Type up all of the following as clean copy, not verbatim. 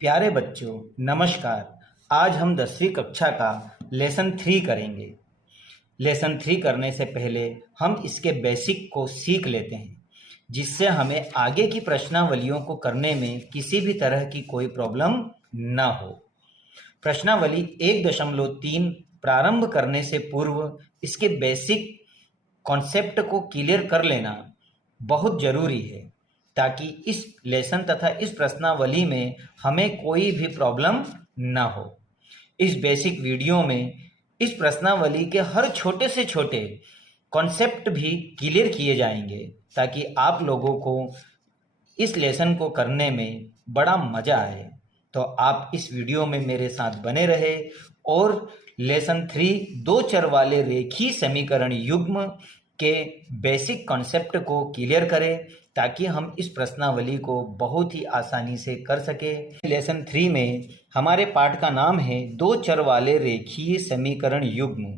प्यारे बच्चों, नमस्कार। आज हम 10वीं कक्षा का लेसन 3 करेंगे। लेसन 3 करने से पहले हम इसके बेसिक को सीख लेते हैं, जिससे हमें आगे की प्रश्नावलियों को करने में किसी भी तरह की कोई प्रॉब्लम ना हो। प्रश्नावली 1.3 प्रारंभ करने से पूर्व इसके बेसिक कॉन्सेप्ट को क्लियर कर लेना बहुत ज़रूरी है, ताकि इस लेसन तथा इस प्रश्नावली में हमें कोई भी प्रॉब्लम ना हो। इस बेसिक वीडियो में इस प्रश्नावली के हर छोटे से छोटे कॉन्सेप्ट भी क्लियर किए जाएंगे, ताकि आप लोगों को इस लेसन को करने में बड़ा मज़ा आए। तो आप इस वीडियो में मेरे साथ बने रहे और लेसन 3 दो चर वाले रेखीय समीकरण युग्म के बेसिक कॉन्सेप्ट को क्लियर करें, ताकि हम इस प्रश्नावली को बहुत ही आसानी से कर सकें। लेसन 3 में हमारे पाठ का नाम है दो चर वाले रेखीय समीकरण युग्म,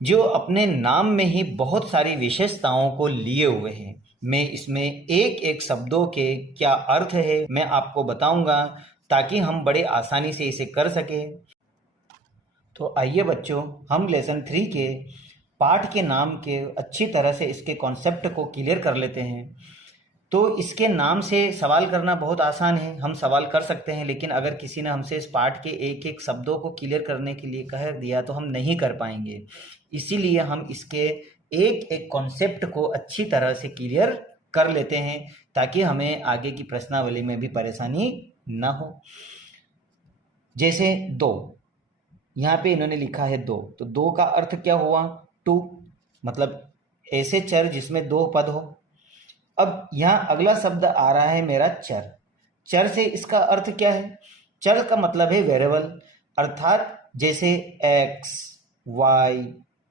जो अपने नाम में ही बहुत सारी विशेषताओं को लिए हुए हैं। मैं इसमें एक एक शब्दों के क्या अर्थ है मैं आपको बताऊंगा, ताकि हम बड़े आसानी से इसे कर सकें। तो आइए बच्चों, हम लेसन 3 के पाठ के नाम के अच्छी तरह से इसके कॉन्सेप्ट को क्लियर कर लेते हैं। तो इसके नाम से सवाल करना बहुत आसान है, हम सवाल कर सकते हैं, लेकिन अगर किसी ने हमसे इस पाठ के एक एक शब्दों को क्लियर करने के लिए कह दिया तो हम नहीं कर पाएंगे। इसीलिए हम इसके एक एक कॉन्सेप्ट को अच्छी तरह से क्लियर कर लेते हैं, ताकि हमें आगे की प्रश्नावली में भी परेशानी ना हो। जैसे दो, यहाँ पे इन्होंने लिखा है दो, तो दो का अर्थ क्या हुआ? टू, मतलब ऐसे चर जिसमें दो पद हो। अब यहाँ अगला शब्द आ रहा है मेरा चर। चर से इसका अर्थ क्या है? चर का मतलब है वेरिएबल, अर्थात जैसे x, y,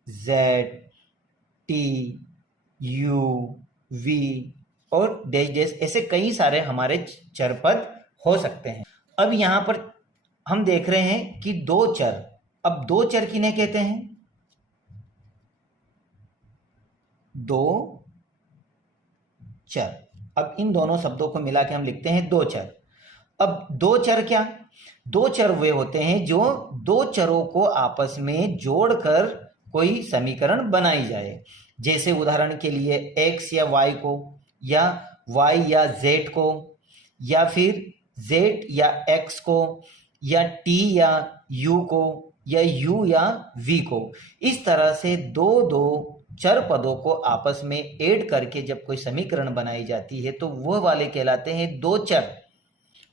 z, t, u, v और डैश डैश, ऐसे कई सारे हमारे चर पद हो सकते हैं। अब यहाँ पर हम देख रहे हैं कि दो चर। अब दो चर किन्हें कहते हैं? दो चर। अब इन दोनों शब्दों को मिला के हम लिखते हैं दो चर। अब दो चर क्या? दो चर वे होते हैं जो दो चरों को आपस में जोड़कर कोई समीकरण बनाई जाए। जैसे उदाहरण के लिए x या y को, या y या z को, या फिर z या x को, या t या u को, या u या v को। इस तरह से दो दो चर पदों को आपस में ऐड करके जब कोई समीकरण बनाई जाती है तो वह वाले कहलाते हैं दो चर।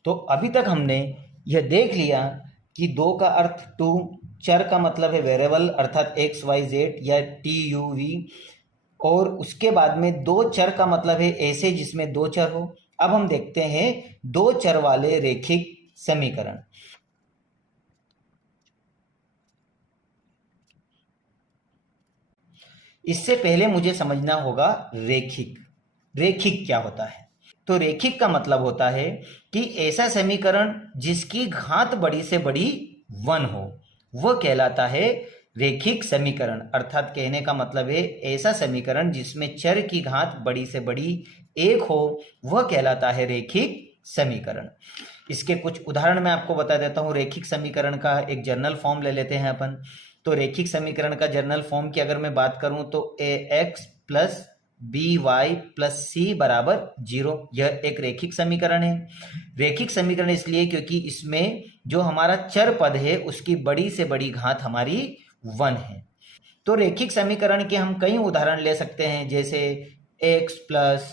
तो अभी तक हमने यह देख लिया कि दो का अर्थ टू, चर का मतलब है वेरिएबल, अर्थात एक्स वाई जेड या टी यू वी, और उसके बाद में दो चर का मतलब है ऐसे जिसमें दो चर हो। अब हम देखते हैं दो चर वाले रेखिक समीकरण। इससे पहले मुझे समझना होगा रेखिक। रेखिक क्या होता है? तो रेखिक का मतलब होता है कि ऐसा समीकरण जिसकी घात बड़ी से बड़ी 1 हो, वह कहलाता है रेखिक समीकरण। अर्थात कहने का मतलब है ऐसा समीकरण जिसमें चर की घात बड़ी से बड़ी 1 हो, वह कहलाता है रेखिक समीकरण। इसके कुछ उदाहरण मैं आपको बता देता हूँ। रेखिक समीकरण का एक जर्नल फॉर्म ले लेते हैं अपन। तो रेखिक समीकरण का जर्नल फॉर्म की अगर मैं बात करूं तो ax plus b y plus c बराबर 0, यह एक रेखिक समीकरण है। रेखिक समीकरण इसलिए क्योंकि इसमें जो हमारा चर पद है उसकी बड़ी से बड़ी घात हमारी 1 है। तो रेखिक समीकरण के हम कई उदाहरण ले सकते हैं, जैसे x प्लस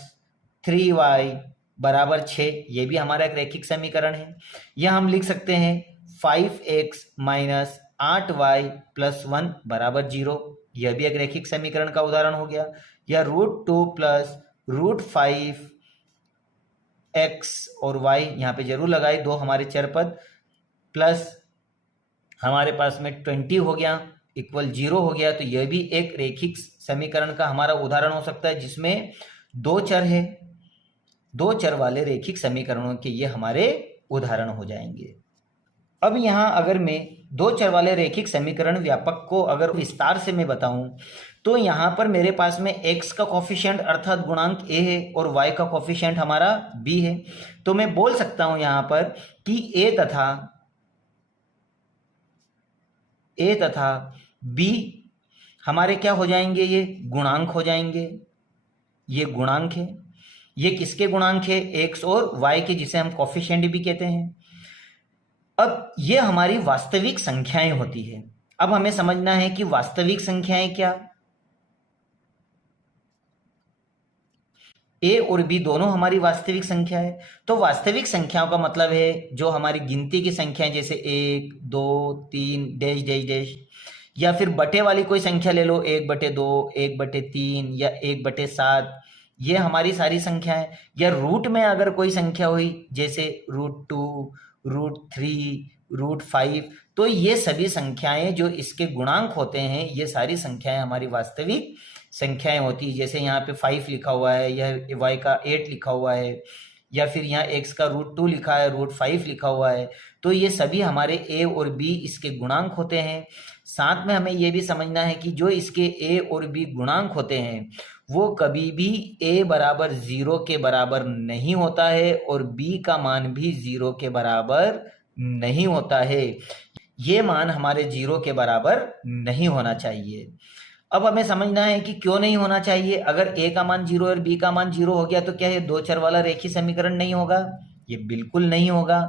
3y बराबर 6, ये भी हमारा एक रेखिक समीकरण है। यह हम लिख सकते हैं 5x माइनस 8y प्लस 1 बराबर 0, यह भी एक रेखिक समीकरण का उदाहरण हो गया। या √2 प्लस √5 x और y, यहाँ पे जरूर लगाए दो हमारे चर पद, प्लस हमारे पास में 20 हो गया इक्वल 0 हो गया। तो यह भी एक रेखिक समीकरण का हमारा उदाहरण हो सकता है, जिसमें दो चर है। दो चर वाले रेखिक समीकरणों के ये हमारे उदाहरण हो जाएंगे। अब यहाँ अगर मैं दो चर वाले रेखिक समीकरण व्यापक को अगर विस्तार से मैं बताऊं तो यहाँ पर मेरे पास में x का कॉफिशिएंट अर्थात गुणांक a है और y का कॉफिशिएंट हमारा b है। तो मैं बोल सकता हूं यहाँ पर कि a तथा b हमारे क्या हो जाएंगे, ये गुणांक हो जाएंगे। ये गुणांक है। ये किसके गुणांक है, x और y के, जिसे हम कॉफिशिएंट भी कहते हैं। अब ये हमारी वास्तविक संख्याएं होती है। अब हमें समझना है कि वास्तविक संख्याएं क्या। a और b दोनों हमारी वास्तविक संख्या है। तो वास्तविक संख्याओं का मतलब है जो हमारी गिनती की संख्याएं, जैसे 1 2 3 डैश डैश डैश, या फिर बटे वाली कोई संख्या ले लो, 1/2 1/3 या 1/7, ये हमारी सारी संख्याएं। या रूट में अगर कोई संख्या हुई जैसे √2 √3 √5, तो ये सभी संख्याएं जो इसके गुणांक होते हैं, ये सारी संख्याएं हमारी वास्तविक संख्याएं होती है। जैसे यहाँ पे 5 लिखा हुआ है, यह y का 8 लिखा हुआ है, या फिर यहाँ x का √2 लिखा है, √5 लिखा हुआ है। तो ये सभी हमारे a और b इसके गुणांक होते हैं। साथ में हमें ये भी समझना है कि जो इसके a और b गुणांक होते हैं वो कभी भी a बराबर 0 के बराबर नहीं होता है और b का मान भी 0 के बराबर नहीं होता है। ये मान हमारे 0 के बराबर नहीं होना चाहिए। अब हमें समझना है कि क्यों नहीं होना चाहिए। अगर a का मान 0 और b का मान 0 हो गया तो क्या ये दो चर वाला रेखीय समीकरण नहीं होगा? ये बिल्कुल नहीं होगा।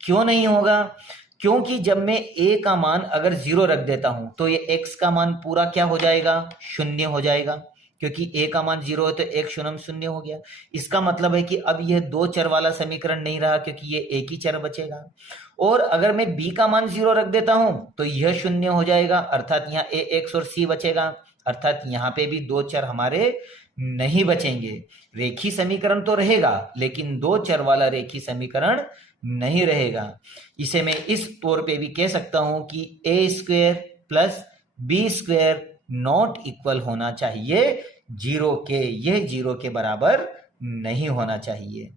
क्यों नहीं होगा? क्योंकि जब मैं a का मान अगर 0 रख देता हूं तो ये x का मान पूरा क्या हो जाएगा, शून्य हो जाएगा। क्योंकि a का मान 0 है तो एक शून्य शून्य हो गया। इसका मतलब है कि अब यह दो चर वाला समीकरण नहीं रहा, क्योंकि ये एक ही चर बचेगा। और अगर मैं b का मान 0 रख देता हूं तो यह शून्य हो जाएगा, अर्थात यहाँ a x और c बचेगा, अर्थात यहाँ पे भी दो चर हमारे नहीं बचेंगे। रेखीय समीकरण तो रहेगा लेकिन दो चर वाला रेखीय समीकरण नहीं रहेगा। इसे मैं इस तौर पे भी कह सकता हूं कि a² plus b² not equal होना चाहिए 0 के। यह 0 के बराबर नहीं होना चाहिए।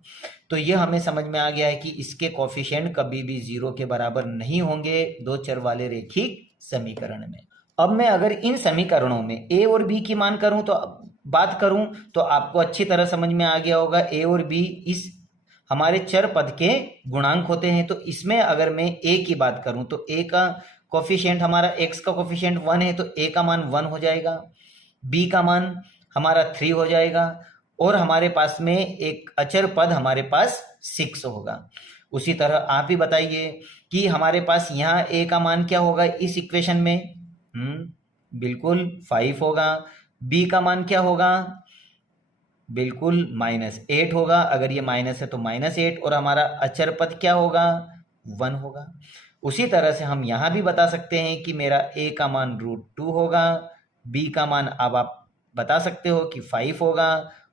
तो यह हमें समझ में आ गया है कि इसके कॉफिशिएंट कभी भी 0 के बराबर नहीं होंगे दो चर वाले रेखिक समीकरण में। अब मैं अगर इन समीकरणों में a और b की मान करूं तो बात करूं तो आपको अच्छी तरह समझ में आ गया होगा a और b इस हमारे चर पद के गुणांक होते हैं। तो इसमें अगर मैं a की बात करूं तो a का कोफिशिएंट हमारा, x का कोफिशिएंट 1 है तो a का मान 1 हो जाएगा, b का मान हमारा 3 हो जाएगा और हमारे पास में एक अचर पद हमारे पास 6 होगा। उसी तरह आप ही बताइए कि हमारे पास यहाँ a का मान क्या होगा इस इक्वेशन में? बिल्कुल 5 होगा। b का मान क्या होगा? बिल्कुल -8 होगा। अगर ये माइनस है तो -8, और हमारा अचर पद क्या होगा? 1 होगा। उसी तरह से हम यहाँ भी बता सकते हैं कि मेरा a का मान √2 होगा, b का मान अब आप बता सकते हो कि 5 होगा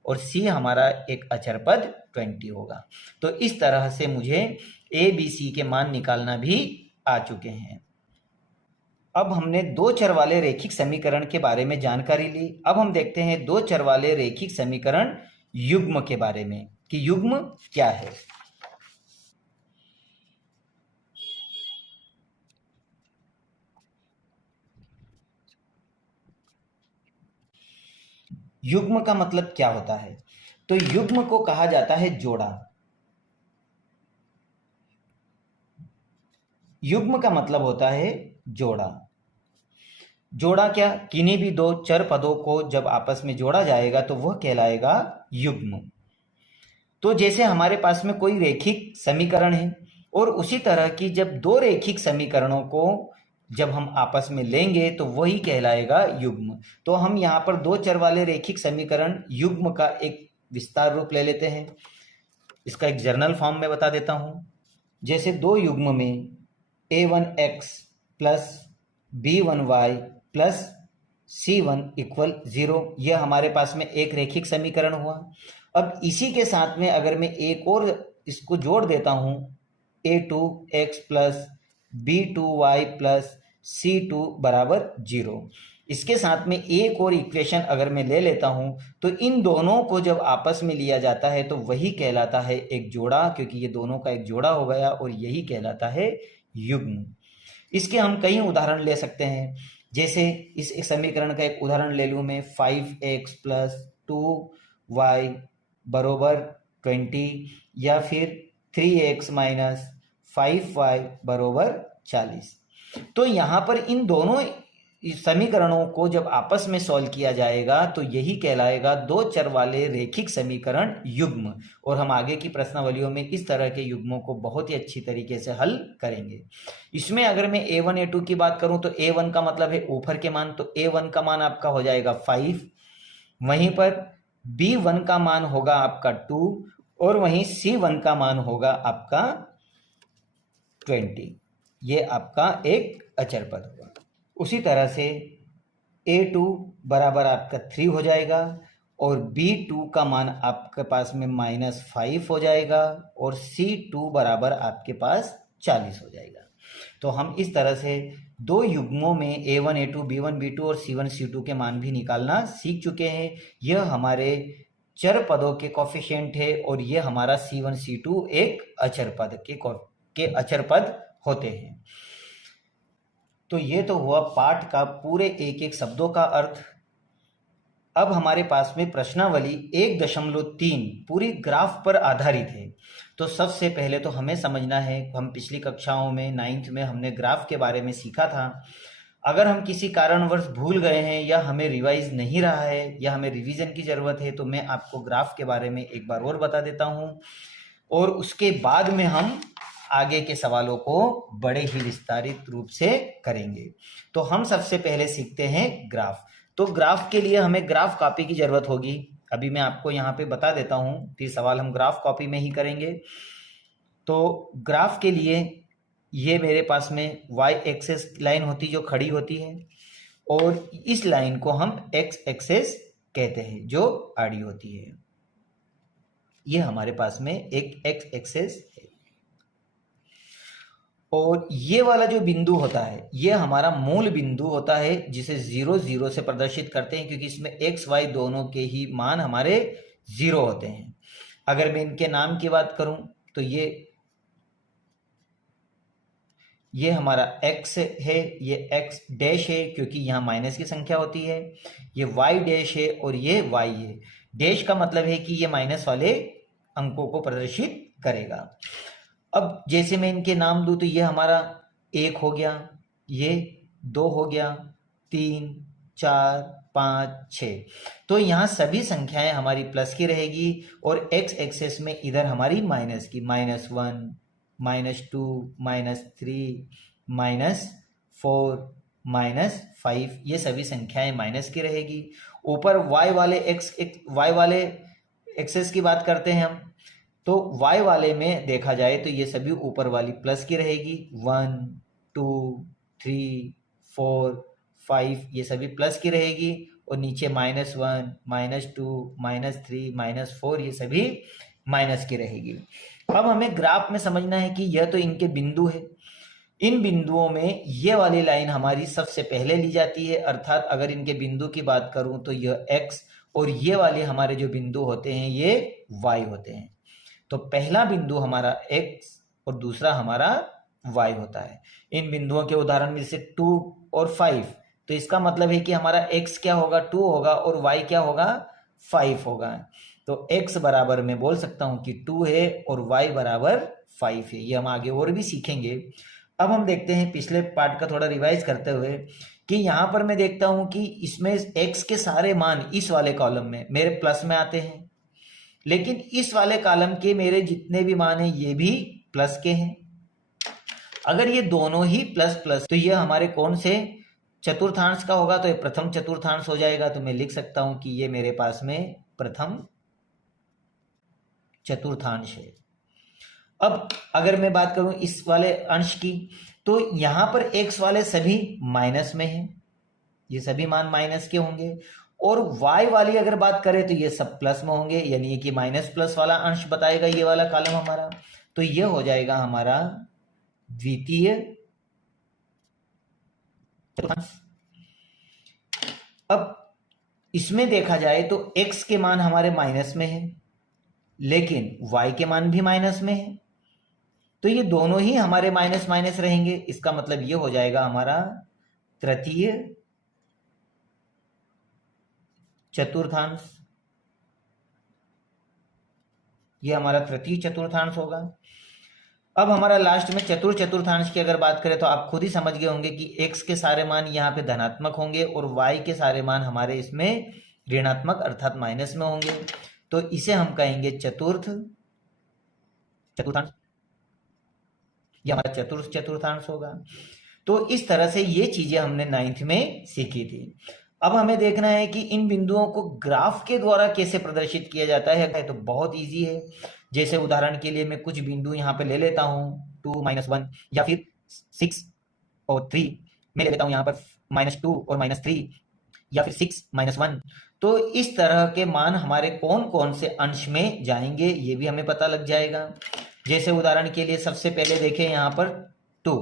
और c हमारा एक अचर पद 20 होगा। तो इस तरह से मुझे a b c के मान निकालना भी आ चुके हैं। अब हमने दो चर वाले रेखिक समीकरण के बारे में जानकारी ली। अब हम देखते हैं दो चर वाले रेखिक समीकरण युग्म के बारे में कि युग्म क्या है। युग्म का मतलब क्या होता है? तो युग्म को कहा जाता है जोड़ा। युग्म का मतलब होता है जोड़ा। जोड़ा क्या? किन्हीं भी दो चर पदों को जब आपस में जोड़ा जाएगा तो वह कहलाएगा युग्म। तो जैसे हमारे पास में कोई रेखिक समीकरण है और उसी तरह की जब दो रेखिक समीकरणों को जब हम आपस में लेंगे तो वही कहलाएगा युग्म। तो हम यहाँ पर दो चर वाले रेखिक समीकरण युग्म का एक विस्तार रूप ले लेते हैं। इसका एक जर्नल फॉर्म में बता देता हूँ। जैसे दो युग्म में a1x plus b1y plus c1 equal 0, यह हमारे पास में एक रेखिक समीकरण हुआ। अब इसी के साथ में अगर मैं एक और इसको जोड़ देता हूं, a2x plus b2y plus c2 बराबर 0, इसके साथ में एक और इक्वेशन अगर मैं ले लेता हूं तो इन दोनों को जब आपस में लिया जाता है तो वही कहलाता है एक जोड़ा, क्योंकि ये दोनों का एक जोड़ा हो गया और यही कहलाता है युग्म। इसके हम कई उदाहरण ले सकते हैं। जैसे इस एक समीकरण का एक उदाहरण ले लूँ मैं, 5x प्लस 2y बरोबर 20, या फिर 3x माइनस 5y बरोबर 40। तो यहाँ पर इन दोनों समीकरणों को जब आपस में सॉल्व किया जाएगा तो यही कहलाएगा दो चर वाले रेखिक समीकरण युग्म। और हम आगे की प्रश्नावलियों में इस तरह के युग्मों को बहुत ही अच्छी तरीके से हल करेंगे। इसमें अगर मैं a1 a2 की बात करूं तो a1 का मतलब है ऊपर के मान, तो a1 का मान आपका हो जाएगा 5, वहीं पर b1 का मान होगा आपका 2, और वहीं c1 का मान होगा आपका 20। ये आपका एक अचर पद होगा। उसी तरह से a2 बराबर आपका 3 हो जाएगा, और b2 का मान आपके पास में -5 हो जाएगा, और c2 बराबर आपके पास 40 हो जाएगा। तो हम इस तरह से दो युग्मों में a1 a2 b1 b2 और c1 c2 के मान भी निकालना सीख चुके हैं। यह हमारे चर पदों के कोफिशिएंट है, और यह हमारा c1 c2 एक अचर पद के अचर पद होते हैं। तो ये तो हुआ पाठ का पूरे एक एक शब्दों का अर्थ। अब हमारे पास में प्रश्नावली 1.3 पूरी ग्राफ पर आधारित है। तो सबसे पहले तो हमें समझना है, हम पिछली कक्षाओं में 9th में हमने ग्राफ के बारे में सीखा था। अगर हम किसी कारणवश भूल गए हैं या हमें रिवाइज नहीं रहा है या हमें रिवीजन की ज़रूरत है, तो मैं आपको ग्राफ के बारे में एक बार और बता देता हूँ, और उसके बाद में हम आगे के सवालों को बड़े ही विस्तारित रूप से करेंगे। तो हम सबसे पहले सीखते हैं ग्राफ। तो ग्राफ के लिए हमें ग्राफ कॉपी की ज़रूरत होगी। अभी मैं आपको यहाँ पे बता देता हूँ, फिर सवाल हम ग्राफ कॉपी में ही करेंगे। तो ग्राफ के लिए ये मेरे पास में y एक्सेस लाइन होती जो खड़ी होती है, और इस लाइन को हम x एक्सेस कहते हैं जो आड़ी होती है। ये हमारे पास में एक x एक्सेस है, और ये वाला जो बिंदु होता है ये हमारा मूल बिंदु होता है, जिसे 0 0 से प्रदर्शित करते हैं, क्योंकि इसमें x y दोनों के ही मान हमारे 0 होते हैं। अगर मैं इनके नाम की बात करूं तो ये हमारा x है, ये x डैश है क्योंकि यहाँ माइनस की संख्या होती है, ये y डैश है और ये y है। डैश का मतलब है कि ये माइनस वाले अंकों को प्रदर्शित करेगा। अब जैसे मैं इनके नाम दूं तो ये हमारा 1 हो गया, ये 2 हो गया, 3 4 5 6। तो यहाँ सभी संख्याएं हमारी प्लस की रहेगी, और x एक्सेस में इधर हमारी माइनस की, -1 -2 -3 -4 -5, ये सभी संख्याएं माइनस की रहेगी। ऊपर y वाले एक्सेस की बात करते हैं हम, तो y वाले में देखा जाए तो ये सभी ऊपर वाली प्लस की रहेगी, 1 2 3 4 5 ये सभी प्लस की रहेगी, और नीचे -1 -2 -3 -4 ये सभी माइनस की रहेगी। अब हमें ग्राफ में समझना है कि यह तो इनके बिंदु है, इन बिंदुओं में ये वाली लाइन हमारी सबसे पहले ली जाती है, अर्थात अगर इनके बिंदु की बात करूं तो यह x, और ये वाले हमारे जो बिंदु होते हैं ये y होते हैं। तो पहला बिंदु हमारा x और दूसरा हमारा y होता है। इन बिंदुओं के उदाहरण में जैसे 2 और 5, तो इसका मतलब है कि हमारा x क्या होगा, 2 होगा, और y क्या होगा, 5 होगा। तो x बराबर मैं बोल सकता हूं कि 2 है और y बराबर 5 है। ये हम आगे और भी सीखेंगे। अब हम देखते हैं पिछले पार्ट का थोड़ा रिवाइज करते हुए कि यहाँ पर मैं देखता हूं कि इसमें x के सारे मान इस वाले कॉलम में मेरे प्लस में आते हैं, लेकिन इस वाले कॉलम के मेरे जितने भी मान हैं ये भी प्लस के हैं। अगर ये दोनों ही प्लस प्लस, तो ये हमारे कौन से चतुर्थांश का होगा, तो ये प्रथम चतुर्थांश हो जाएगा। तो मैं लिख सकता हूं कि ये मेरे पास में प्रथम चतुर्थांश है। अब अगर मैं बात करूं इस वाले अंश की, तो यहां पर x वाले सभी माइनस में हैं, ये सभी मान माइनस के होंगे, और y वाली अगर बात करें तो ये सब प्लस में होंगे, यानी कि माइनस प्लस वाला अंश बताएगा ये वाला कॉलम हमारा। तो ये हो जाएगा हमारा द्वितीय चतुर्थांश। अब इसमें देखा जाए तो x के मान हमारे माइनस में है, लेकिन y के मान भी माइनस में है, तो ये दोनों ही हमारे माइनस माइनस रहेंगे। इसका मतलब ये हो जाएगा हमारा तृतीय चतुर्थांश, ये हमारा तृतीय चतुर्थांश होगा। अब हमारा लास्ट में चतुर्थांश की अगर बात करें तो आप खुद ही समझ गए होंगे कि x के सारे मान यहाँ पे धनात्मक होंगे और y के सारे मान हमारे इसमें ऋणात्मक अर्थात माइनस में होंगे। तो इसे हम कहेंगे चतुर्थांश, ये हमारा चतुर्थांश होगा। तो इस तरह से ये चीजें हमने 9th में सीखी थी। अब हमें देखना है कि इन बिंदुओं को ग्राफ के द्वारा कैसे प्रदर्शित किया जाता है। तो बहुत इजी है। जैसे उदाहरण के लिए मैं कुछ बिंदु यहाँ पे ले लेता हूँ 2, -1 या फिर 6 और 3, मैं ले लेता हूँ यहाँ पर -2 और -3 या फिर 6, -1। तो इस तरह के मान हमारे कौन कौन से अंश में जाएंगे ये भी हमें पता लग जाएगा। जैसे उदाहरण के लिए सबसे पहले देखें यहाँ पर 2,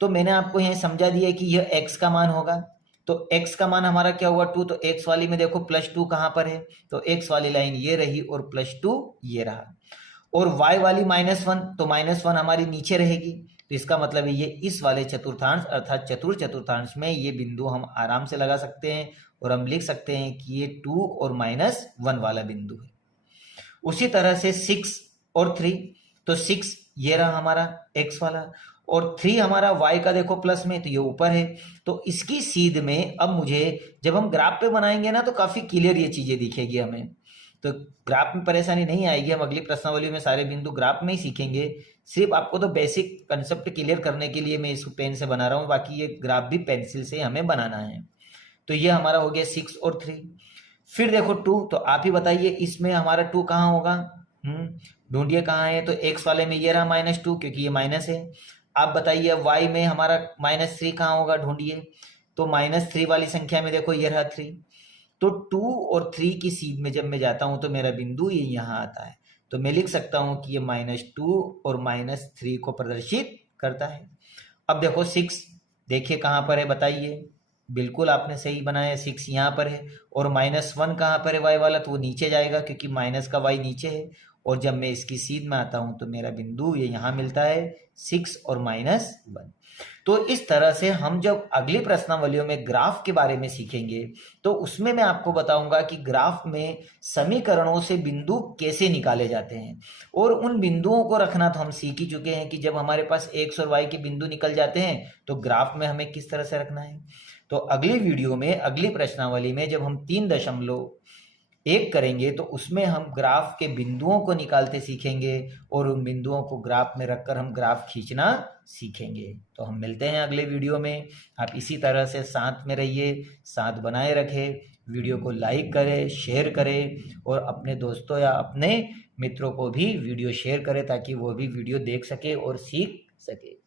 तो मैंने आपको यहाँ समझा दिया कि यह x का मान होगा। तो x का मान हमारा क्या हुआ 2, तो x वाली में देखो +2 कहाँ पर है, तो x वाली लाइन ये रही और +2 ये रहा। और y वाली -1, तो -1 हमारी नीचे रहेगी। तो इसका मतलब है ये इस वाले चतुर्थांश अर्थात चतुर्थांश में ये बिंदु हम आराम से लगा सकते हैं और हम लिख सकते हैं कि ये 2 और -1 वाला बिंदु है। उसी तरह से 6 और 3, तो 6 ये रहा हमारा x वाला और 3 हमारा y का देखो प्लस में, तो ये ऊपर है। तो इसकी सीध में अब मुझे जब हम ग्राफ पे बनाएंगे ना तो काफी क्लियर ये चीजें दिखेगी हमें। तो ग्राफ में परेशानी नहीं आएगी, हम अगली प्रश्नावली में सारे बिंदु ग्राफ में ही सीखेंगे। सिर्फ आपको तो बेसिक कंसेप्ट क्लियर करने के लिए मैं इसको पेन से बना रहा हूँ, बाकी ये ग्राफ भी पेंसिल से हमें बनाना है। तो ये हमारा हो गया 6 और 3। फिर देखो 2, तो आप ही बताइए इसमें हमारा 2 कहाँ होगा, ढूंढिए कहाँ है। तो x वाले में ये रहा -2 क्योंकि ये माइनस है। आप बताइए y में हमारा -3 कहाँ होगा, ढूंढिए। तो -3 वाली संख्या में देखो ये रहा 3। तो 2 और 3 की सीध में जब मैं जाता हूं तो मेरा बिंदु ये यहाँ आता है। तो मैं लिख सकता हूं कि ये -2 और -3 को प्रदर्शित करता है। अब देखो 6 देखिए कहाँ पर है, बताइए। बिल्कुल आपने सही बनाया, 6 यहाँ पर है। और -1 कहाँ पर है y वाला, तो वो नीचे जाएगा क्योंकि माइनस का y नीचे है। और जब मैं इसकी सीध में आता हूं तो मेरा बिंदु ये यहाँ मिलता है 6 और -1। तो इस तरह से हम जब अगली प्रश्नावलियों में ग्राफ के बारे में सीखेंगे तो उसमें मैं आपको बताऊंगा कि ग्राफ में समीकरणों से बिंदु कैसे निकाले जाते हैं। और उन बिंदुओं को रखना तो हम सीख ही चुके हैं कि जब हमारे पास x और y के बिंदु निकल जाते हैं तो ग्राफ में हमें किस तरह से रखना है। तो अगली वीडियो में अगली प्रश्नावली में जब हम 3.1 करेंगे तो उसमें हम ग्राफ के बिंदुओं को निकालते सीखेंगे और उन बिंदुओं को ग्राफ में रखकर हम ग्राफ खींचना सीखेंगे। तो हम मिलते हैं अगले वीडियो में। आप इसी तरह से साथ में रहिए, साथ बनाए रखें, वीडियो को लाइक करें, शेयर करें और अपने दोस्तों या अपने मित्रों को भी वीडियो शेयर करें ताकि वो भी वीडियो देख सके और सीख सके।